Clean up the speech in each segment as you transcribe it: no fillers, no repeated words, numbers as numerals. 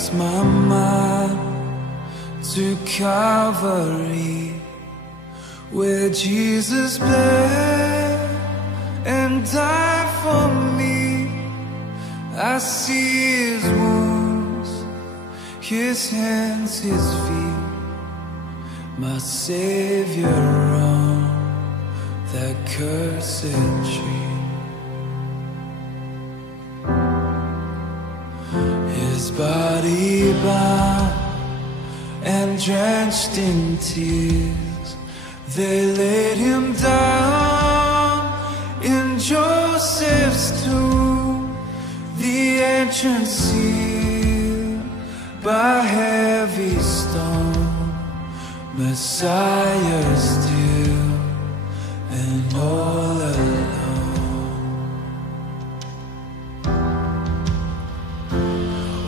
cast my mind to Calvary, where Jesus bled and died for me. I see his wounds, his hands, his feet, my Savior on that cursed tree. His body bound and drenched in tears, they laid him down in Joseph's tomb, the entrance sealed by heavy stone. Messiah still and all alone.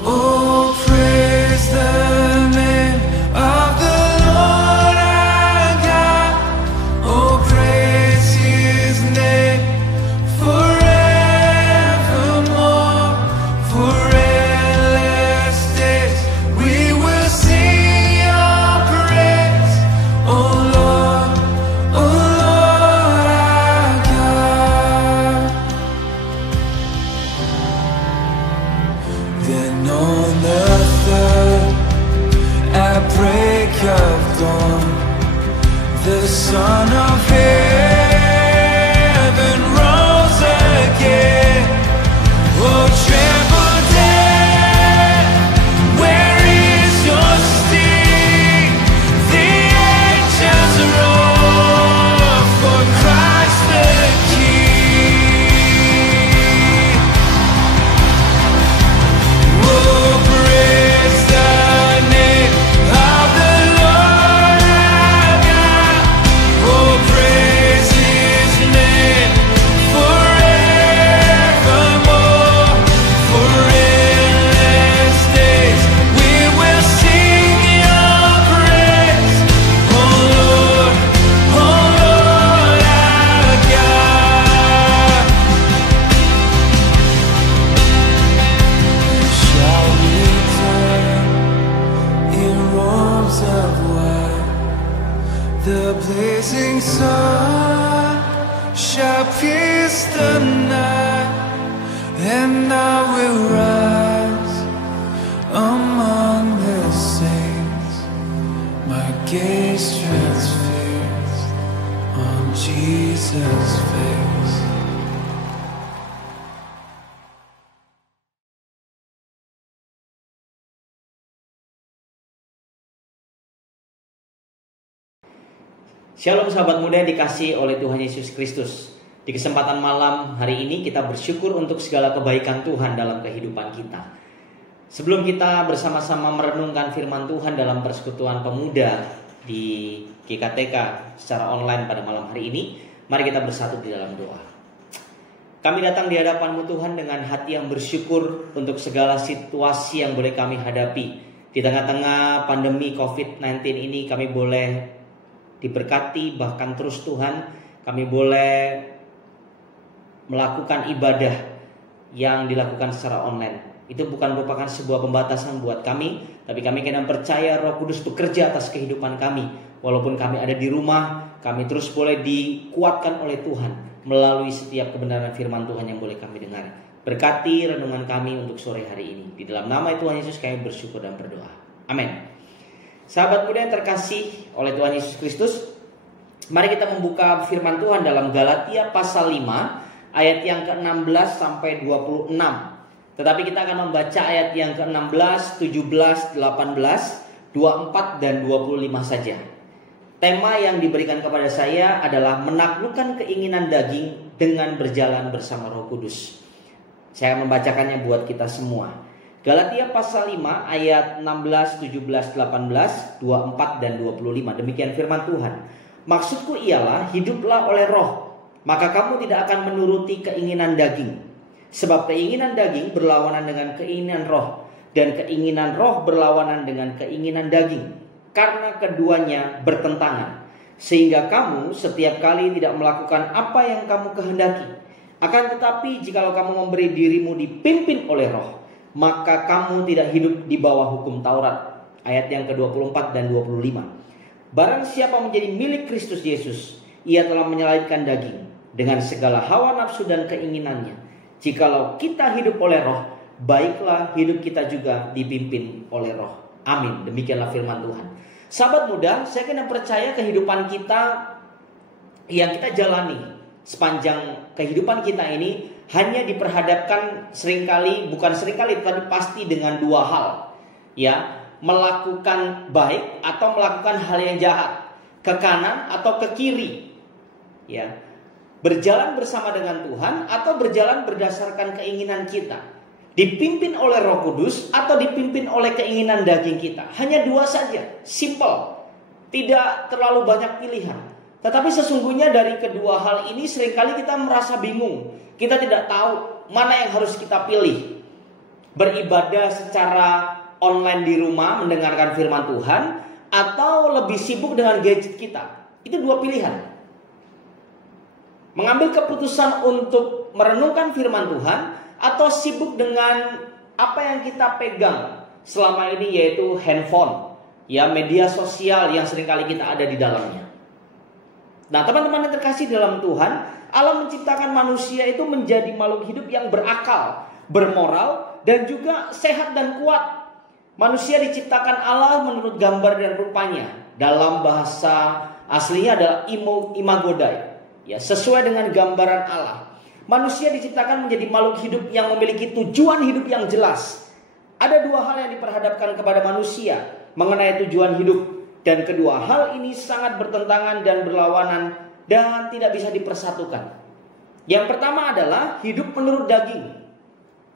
Oh, praise the name of the Lord our God. Oh, praise his name forevermore. For endless days we will sing your praise. Oh Lord our God. Then on the third, at break of dawn, the Son of Heaven rose again. Oh, tremble death, where is your sting? The angels roar for Christ the King. Oh, praise the name of the Lord our God. Oh, praise his name forevermore. For endless days we will sing your praise. Oh Lord our God. Shall return in robes of white, the blazing sun shall pierce the night, and I will rise among the saints, my gaze transfixed on Jesus' face. Shalom sahabat muda dikasihi oleh Tuhan Yesus Kristus. Di kesempatan malam hari ini kita bersyukur untuk segala kebaikan Tuhan dalam kehidupan kita. Sebelum kita bersama-sama merenungkan firman Tuhan dalam persekutuan pemuda di GKTK secara online pada malam hari ini, mari kita bersatu di dalam doa. Kami datang di hadapan-Mu Tuhan dengan hati yang bersyukur untuk segala situasi yang boleh kami hadapi. Di tengah-tengah pandemi COVID-19 ini kami boleh diberkati, bahkan terus Tuhan kami boleh melakukan ibadah yang dilakukan secara online. Itu bukan merupakan sebuah pembatasan buat kami, tapi kami kena percaya Roh Kudus bekerja atas kehidupan kami. Walaupun kami ada di rumah, kami terus boleh dikuatkan oleh Tuhan melalui setiap kebenaran firman Tuhan yang boleh kami dengar. Berkati renungan kami untuk sore hari ini. Di dalam nama Tuhan Yesus kami bersyukur dan berdoa. Amin. Sahabat muda yang terkasih oleh Tuhan Yesus Kristus, mari kita membuka firman Tuhan dalam Galatia pasal 5 ayat yang ke-16 sampai 26. Tetapi kita akan membaca ayat yang ke-16, 17, 18, 24 dan 25 saja. Tema yang diberikan kepada saya adalah menaklukkan keinginan daging dengan berjalan bersama Roh Kudus. Saya membacakannya buat kita semua. Galatia pasal 5 ayat 16, 17, 18, 24 dan 25. Demikian firman Tuhan. Maksudku ialah hiduplah oleh roh, maka kamu tidak akan menuruti keinginan daging. Sebab keinginan daging berlawanan dengan keinginan roh, dan keinginan roh berlawanan dengan keinginan daging. Karena keduanya bertentangan, sehingga kamu setiap kali tidak melakukan apa yang kamu kehendaki. Akan tetapi jikalau kamu memberi dirimu dipimpin oleh roh, maka kamu tidak hidup di bawah hukum Taurat. Ayat yang ke-24 dan 25. Barang siapa menjadi milik Kristus Yesus, ia telah menyalibkan daging dengan segala hawa nafsu dan keinginannya. Jikalau kita hidup oleh Roh, baiklah hidup kita juga dipimpin oleh Roh. Amin. Demikianlah firman Tuhan. Sahabat muda, saya kena percaya kehidupan kita yang kita jalani sepanjang kehidupan kita ini hanya diperhadapkan bukan seringkali, tapi pasti dengan dua hal. Ya, melakukan baik atau melakukan hal yang jahat, ke kanan atau ke kiri. Ya. Berjalan bersama dengan Tuhan atau berjalan berdasarkan keinginan kita. Dipimpin oleh Roh Kudus atau dipimpin oleh keinginan daging kita. Hanya dua saja, simple. Tidak terlalu banyak pilihan. Tetapi sesungguhnya dari kedua hal ini seringkali kita merasa bingung. Kita tidak tahu mana yang harus kita pilih. Beribadah secara online di rumah mendengarkan firman Tuhan, atau lebih sibuk dengan gadget kita. Itu dua pilihan. Mengambil keputusan untuk merenungkan firman Tuhan, atau sibuk dengan apa yang kita pegang selama ini, yaitu handphone, ya, media sosial yang seringkali kita ada di dalamnya. Nah, teman-teman yang terkasih dalam Tuhan, Allah menciptakan manusia itu menjadi makhluk hidup yang berakal, bermoral, dan juga sehat dan kuat. Manusia diciptakan Allah menurut gambar dan rupanya. Dalam bahasa aslinya adalah imago Dei, ya, sesuai dengan gambaran Allah. Manusia diciptakan menjadi makhluk hidup yang memiliki tujuan hidup yang jelas. Ada dua hal yang diperhadapkan kepada manusia mengenai tujuan hidup, dan kedua hal ini sangat bertentangan dan berlawanan dan tidak bisa dipersatukan. Yang pertama adalah hidup menurut daging.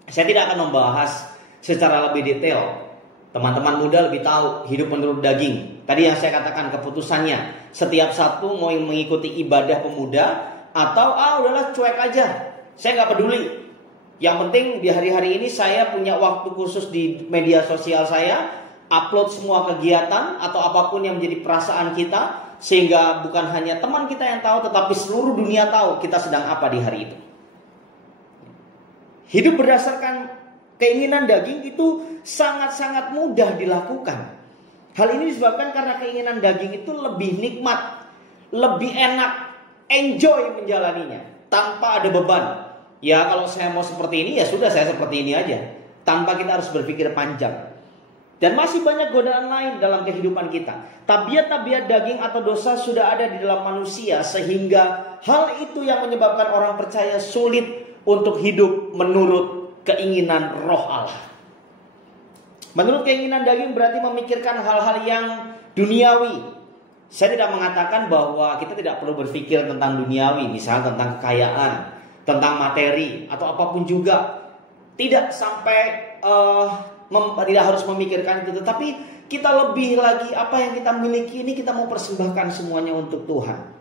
Saya tidak akan membahas secara lebih detail. Teman-teman muda lebih tahu hidup menurut daging. Tadi yang saya katakan keputusannya. Setiap satu mau mengikuti ibadah pemuda, atau udahlah cuek aja, saya nggak peduli. Yang penting di hari-hari ini saya punya waktu khusus di media sosial saya, upload semua kegiatan atau apapun yang menjadi perasaan kita, sehingga bukan hanya teman kita yang tahu, tetapi seluruh dunia tahu kita sedang apa di hari itu. Hidup berdasarkan keinginan daging itu sangat-sangat mudah dilakukan. Hal ini disebabkan karena keinginan daging itu lebih nikmat, lebih enak, enjoy menjalaninya tanpa ada beban. Ya, kalau saya mau seperti ini, ya sudah, saya seperti ini aja, tanpa kita harus berpikir panjang. Dan masih banyak godaan lain dalam kehidupan kita. Tabiat-tabiat daging atau dosa sudah ada di dalam manusia, sehingga hal itu yang menyebabkan orang percaya sulit untuk hidup menurut keinginan Roh Allah. Menurut keinginan daging berarti memikirkan hal-hal yang duniawi. Saya tidak mengatakan bahwa kita tidak perlu berpikir tentang duniawi, misalnya tentang kekayaan, tentang materi, atau apapun juga. Tidak sampai tidak harus memikirkan itu, tetapi kita lebih lagi apa yang kita miliki ini kita mau persembahkan semuanya untuk Tuhan.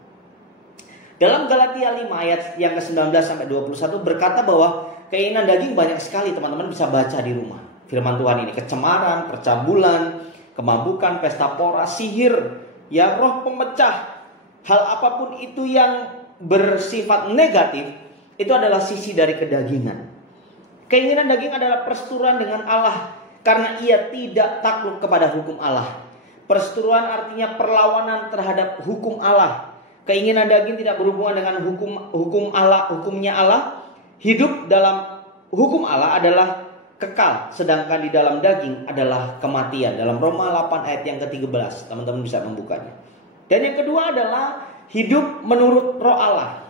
Dalam Galatia 5 ayat yang ke-19 sampai 21 berkata bahwa keinginan daging banyak sekali, teman-teman bisa baca di rumah. Firman Tuhan ini, kecemaran, percabulan, kemabukan, pesta pora, sihir, ya, roh pemecah. Hal apapun itu yang bersifat negatif, itu adalah sisi dari kedagingan. Keinginan daging adalah perseteruan dengan Allah, karena ia tidak takluk kepada hukum Allah. Perseteruan artinya perlawanan terhadap hukum Allah. Keinginan daging tidak berhubungan dengan hukum Allah, hukumnya Allah. Hidup dalam hukum Allah adalah kekal, sedangkan di dalam daging adalah kematian. Dalam Roma 8 ayat yang ke-13, teman-teman bisa membukanya. Dan yang kedua adalah hidup menurut Roh Allah.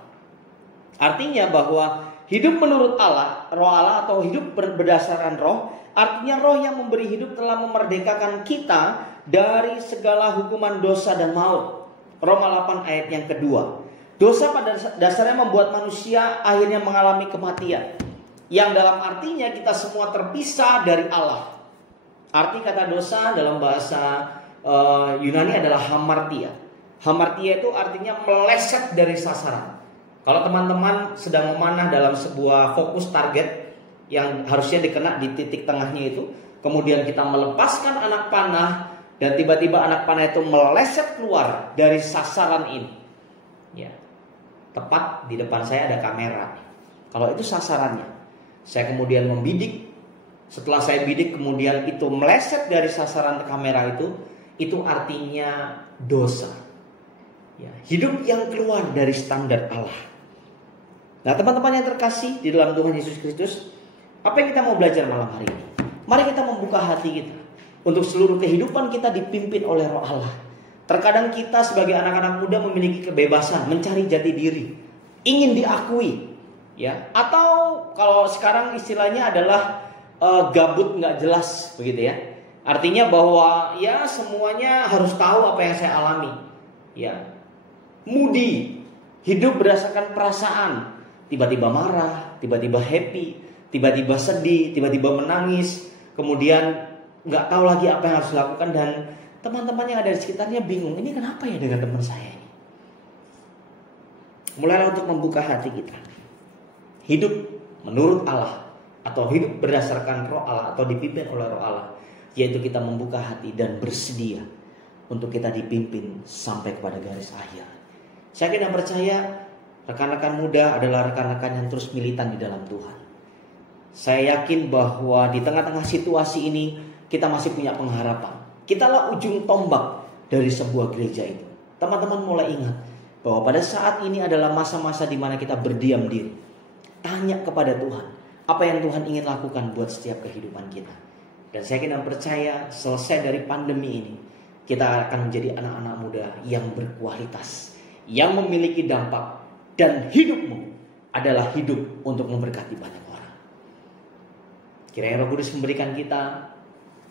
Artinya bahwa hidup menurut Allah, Roh Allah, atau hidup berdasarkan Roh, artinya Roh yang memberi hidup telah memerdekakan kita dari segala hukuman dosa dan maut. Roma 8 ayat yang kedua. Dosa pada dasarnya membuat manusia akhirnya mengalami kematian, yang dalam artinya kita semua terpisah dari Allah. Arti kata dosa dalam bahasa Yunani adalah hamartia. Hamartia itu artinya meleset dari sasaran. Kalau teman-teman sedang memanah dalam sebuah fokus target yang harusnya dikena di titik tengahnya itu, kemudian kita melepaskan anak panah, dan tiba-tiba anak panah itu meleset keluar dari sasaran ini. Ya, tepat di depan saya ada kamera. Kalau itu sasarannya, saya kemudian membidik setelah saya bidik kemudian itu meleset dari sasaran kamera itu artinya dosa. Ya, hidup yang keluar dari standar Allah. Nah, teman-teman yang terkasih di dalam Tuhan Yesus Kristus, apa yang kita mau belajar malam hari ini? Mari kita membuka hati kita untuk seluruh kehidupan kita dipimpin oleh Roh Allah. Terkadang kita sebagai anak-anak muda memiliki kebebasan mencari jati diri, ingin diakui, ya. Atau kalau sekarang istilahnya adalah gabut nggak jelas, begitu ya. Artinya bahwa ya semuanya harus tahu apa yang saya alami, ya. Moody, hidup berdasarkan perasaan, tiba-tiba marah, tiba-tiba happy, tiba-tiba sedih, tiba-tiba menangis, kemudian nggak tahu lagi apa yang harus dilakukan, dan teman-teman yang ada di sekitarnya bingung, ini kenapa ya dengan teman saya ini? Mulailah untuk membuka hati kita. Hidup menurut Allah atau hidup berdasarkan Roh Allah atau dipimpin oleh Roh Allah, yaitu kita membuka hati dan bersedia untuk kita dipimpin sampai kepada garis akhir. Saya yakin dan percaya rekan-rekan muda adalah rekan-rekan yang terus militan di dalam Tuhan. Saya yakin bahwa di tengah-tengah situasi ini kita masih punya pengharapan. Kitalah ujung tombak dari sebuah gereja itu. Teman-teman mulai ingat bahwa pada saat ini adalah masa-masa di mana kita berdiam diri. Tanya kepada Tuhan, apa yang Tuhan ingin lakukan buat setiap kehidupan kita. Dan saya yakin dan percaya selesai dari pandemi ini, kita akan menjadi anak-anak muda yang berkualitas, yang memiliki dampak, dan hidupmu adalah hidup untuk memberkati banyak orang. Kiranya Roh Kudus memberikan kita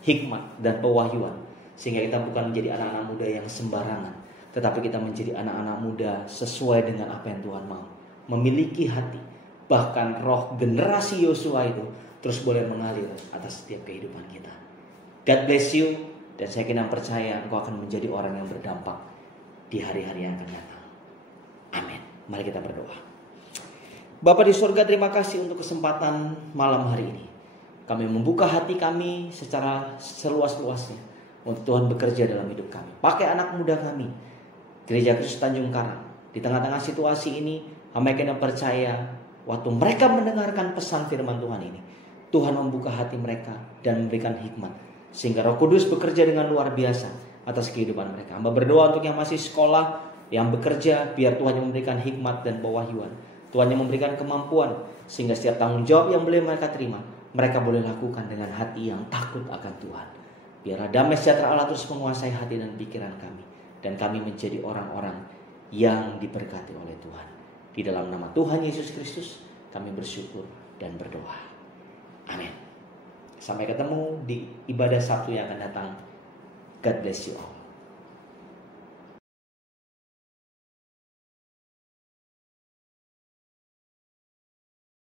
hikmat dan pewahyuan, sehingga kita bukan menjadi anak-anak muda yang sembarangan, tetapi kita menjadi anak-anak muda sesuai dengan apa yang Tuhan mau. Memiliki hati, bahkan roh generasi Yosua itu terus boleh mengalir atas setiap kehidupan kita. God bless you, dan saya kira percaya engkau akan menjadi orang yang berdampak di hari-hari yang akan datang. Amin. Mari kita berdoa. Bapa di surga, terima kasih untuk kesempatan malam hari ini. Kami membuka hati kami secara seluas-luasnya untuk Tuhan bekerja dalam hidup kami. Pakai anak muda kami, Gereja Kristus Tanjung Karang. Di tengah-tengah situasi ini, hamba yakin dan percaya waktu mereka mendengarkan pesan firman Tuhan ini, Tuhan membuka hati mereka dan memberikan hikmat, sehingga Roh Kudus bekerja dengan luar biasa atas kehidupan mereka. Hamba berdoa untuk yang masih sekolah, yang bekerja, biar Tuhan yang memberikan hikmat dan pewahyuan. Tuhan yang memberikan kemampuan, sehingga setiap tanggung jawab yang boleh mereka terima, mereka boleh lakukan dengan hati yang takut akan Tuhan. Biarlah damai sejahtera Allah terus menguasai hati dan pikiran kami, dan kami menjadi orang-orang yang diberkati oleh Tuhan. Di dalam nama Tuhan Yesus Kristus kami bersyukur dan berdoa. Amin. Sampai ketemu di ibadah Sabtu yang akan datang. God bless you all.